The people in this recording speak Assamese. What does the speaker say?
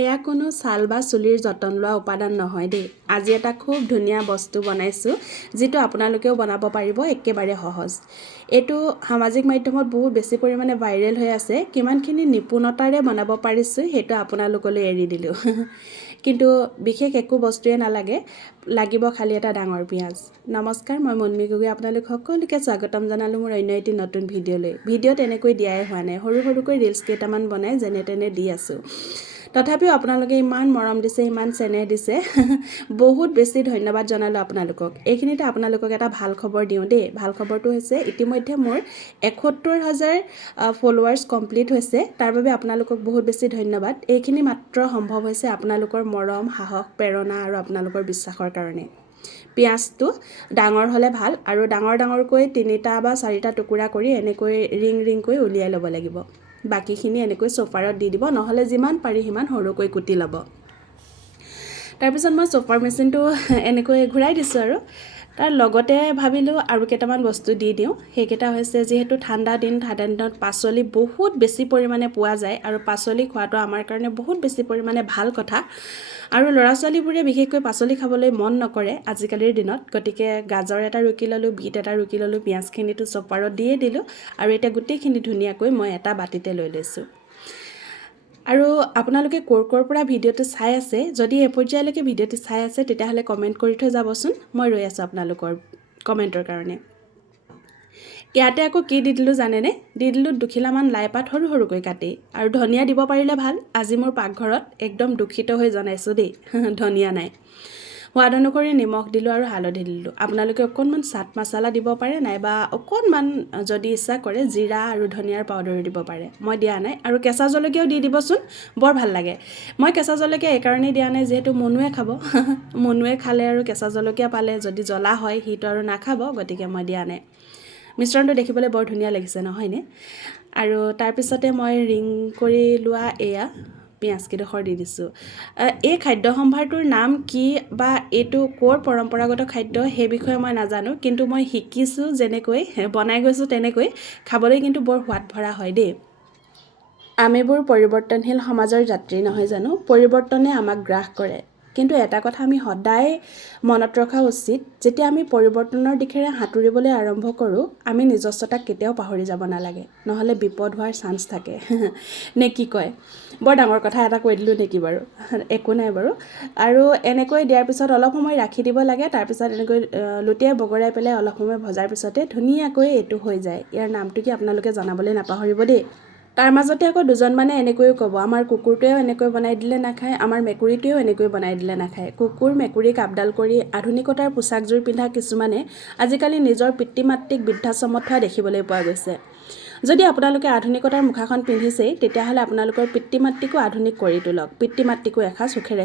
এয়া কোনো ছাল বা চুলিৰ যতন লোৱা উপাদান নহয় দেই। আজি এটা খুব ধুনীয়া বস্তু বনাইছোঁ, যিটো আপোনালোকেও বনাব পাৰিব, একেবাৰে সহজ। এইটো সামাজিক মাধ্যমত বহুত বেছি পৰিমাণে ভাইৰেল হৈ আছে। কিমানখিনি নিপুণতাৰে বনাব পাৰিছোঁ সেইটো আপোনালোকলৈ এৰি দিলোঁ। কিন্তু বিশেষ একো বস্তুৱে নালাগে, লাগিব খালি এটা ডাঙৰ পিঁয়াজ। নমস্কাৰ, মই মন্মি গগৈ আপোনালোক সকলোকে স্বাগতম জনালোঁ মোৰ অন্য এটি নতুন ভিডিঅ'লৈ। ভিডিঅ' তেনেকৈ দিয়াই হোৱা নাই, সৰু সৰুকৈ ৰিলছ কেইটামান বনাই যেনে তেনে দি আছোঁ। তথাপিও আপোনালোকে ইমান মৰম দিছে, ইমান চেনেহ দিছে, বহুত বেছি ধন্যবাদ জনালোঁ আপোনালোকক। এইখিনিতে আপোনালোকক এটা ভাল খবৰ দিওঁ দেই। ভাল খবৰটো হৈছে ইতিমধ্যে মোৰ ৭১,০০০ ফলোৱাৰ্ছ কমপ্লিট হৈছে। তাৰ বাবে আপোনালোকক বহুত বেছি ধন্যবাদ। এইখিনি মাত্ৰ সম্ভৱ হৈছে আপোনালোকৰ মৰম, সাহস, প্ৰেৰণা আৰু আপোনালোকৰ বিশ্বাসৰ কাৰণে। পিঁয়াজটো ডাঙৰ হ'লে ভাল, আৰু ডাঙৰকৈ ৩টা বা 4টা টুকুৰা কৰি এনেকৈ ৰিংকৈ উলিয়াই ল'ব লাগিব। বাকীখিনি এনেকৈ চপাৰত দি দিব, নহ'লে যিমান পাৰি সিমান সৰুকৈ কুটি ল'ব। তাৰপিছত মই চপাৰ মেচিনটো এনেকৈ ঘূৰাই দিছোঁ আৰু তাৰ লগতে ভাবিলোঁ আৰু কেইটামান বস্তু দি দিওঁ। সেইকেইটা হৈছে, যিহেতু ঠাণ্ডা দিনত পাচলি বহুত বেছি পৰিমাণে পোৱা যায়, আৰু পাচলি খোৱাটো আমাৰ কাৰণে বহুত বেছি পৰিমাণে ভাল কথা। আৰু ল'ৰা ছোৱালীবোৰে বিশেষকৈ পাচলি খাবলৈ মন নকৰে আজিকালিৰ দিনত। গতিকে গাজৰ এটা ৰুকি ল'লোঁ, বিট এটা ৰুকি ল'লোঁ, পিঁয়াজখিনিটো চপাৰত দিয়ে দিলোঁ, আৰু এতিয়া গোটেইখিনি ধুনীয়াকৈ মই এটা বাতিতে লৈ লৈছোঁ। আৰু আপোনালোকে ক'ৰ পৰা ভিডিঅ'টো চাই আছে, যদি এই পৰ্যায়লৈকে ভিডিঅ'টো চাই আছে তেতিয়াহ'লে কমেণ্ট কৰি থৈ যাবচোন। মই ৰৈ আছোঁ আপোনালোকৰ কমেণ্টৰ কাৰণে। ইয়াতে আকৌ কি দি দিলোঁ জানেনে? দি দিলোঁ 2 খিলামান লাই পাত সৰুকৈ কাটি, আৰু ধনিয়া দিব পাৰিলে ভাল। আজি মোৰ পাকঘৰত একদম দূষিত হৈ জনাইছোঁ দেই, ধনিয়া নাই। সোৱাদ অনুসৰি নিমখ দিলোঁ আৰু হালধি দিলোঁ। আপোনালোকে অকণমান চাট মছলা দিব পাৰে, নাইবা অকণমান যদি ইচ্ছা কৰে জিৰা আৰু ধনিয়াৰ পাউডাৰো দিব পাৰে। মই দিয়া নাই। আৰু কেঁচা জলকীয়াও দি দিবচোন, বৰ ভাল লাগে। মই কেঁচা জলকীয়া এইকাৰণেই দিয়া নাই, যিহেতু মনুৱে খাব। মনুৱে খালে আৰু কেঁচা জলকীয়া পালে যদি জ্বলা হয়, সিটো আৰু নাখাব, গতিকে মই দিয়া নাই। মিশ্ৰণটো দেখিবলৈ বৰ ধুনীয়া লাগিছে নহয়নে? আৰু তাৰপিছতে মই ৰিং কৰি লোৱা এয়া পিঁয়াজকেইডোখৰ দি দিছোঁ। এই খাদ্য সম্ভাৰটোৰ নাম কি বা এইটো ক'ৰ পৰম্পৰাগত খাদ্য সেই বিষয়ে মই নাজানো, কিন্তু মই শিকিছোঁ যেনেকৈ, বনাই গৈছোঁ তেনেকৈ। খাবলৈ কিন্তু বৰ সোৱাদ ভৰা হয় দেই। আমিবোৰ পৰিৱৰ্তনশীল সমাজৰ যাত্ৰী নহয় জানো? পৰিৱৰ্তনে আমাক গ্ৰাস কৰে। কিন্তু এটা কথা আমি সদায় মনত ৰখা উচিত, যেতিয়া আমি পৰিৱৰ্তনৰ দিশেৰে সাঁতুৰিবলৈ আৰম্ভ কৰোঁ, আমি নিজস্বতাক কেতিয়াও পাহৰি যাব নালাগে, নহ'লে বিপদ হোৱাৰ চান্স থাকে। নে কি কয়? বৰ ডাঙৰ কথা এটা কৈ দিলোঁ নেকি বাৰু? একো নাই বাৰু। আৰু এনেকৈ দিয়াৰ পিছত অলপ সময় ৰাখি দিব লাগে। তাৰপিছত এনেকৈ লুটিয়াই বগৰাই পেলাই অলপ সময় ভজাৰ পিছতে ধুনীয়াকৈ এইটো হৈ যায়। ইয়াৰ নামটো কি আপোনালোকে জনাবলৈ নাপাহৰিব দেই। তাৰ মাজতে আকৌ দুজনমানে এনেকৈও ক'ব, আমাৰ কুকুৰটোৱেও এনেকৈ বনাই দিলে নাখায়, আমাৰ মেকুৰীটোৱেও এনেকৈ বনাই দিলে নাখায়। কুকুৰ মেকুৰীক আপডাল কৰি আধুনিকতাৰ পোচাকযোৰ পিন্ধা কিছুমানে আজিকালি নিজৰ পিতৃ মাতৃক বৃদ্ধাশ্ৰমত থোৱা দেখিবলৈ পোৱা গৈছে। যদি আপোনালোকে আধুনিকতাৰ মুখাখন পিন্ধিছেই, তেতিয়াহ'লে আপোনালোকৰ পিতৃ মাতৃকো আধুনিক কৰি তোলক। পিতৃ মাতৃকো এসাঁজ সুখেৰে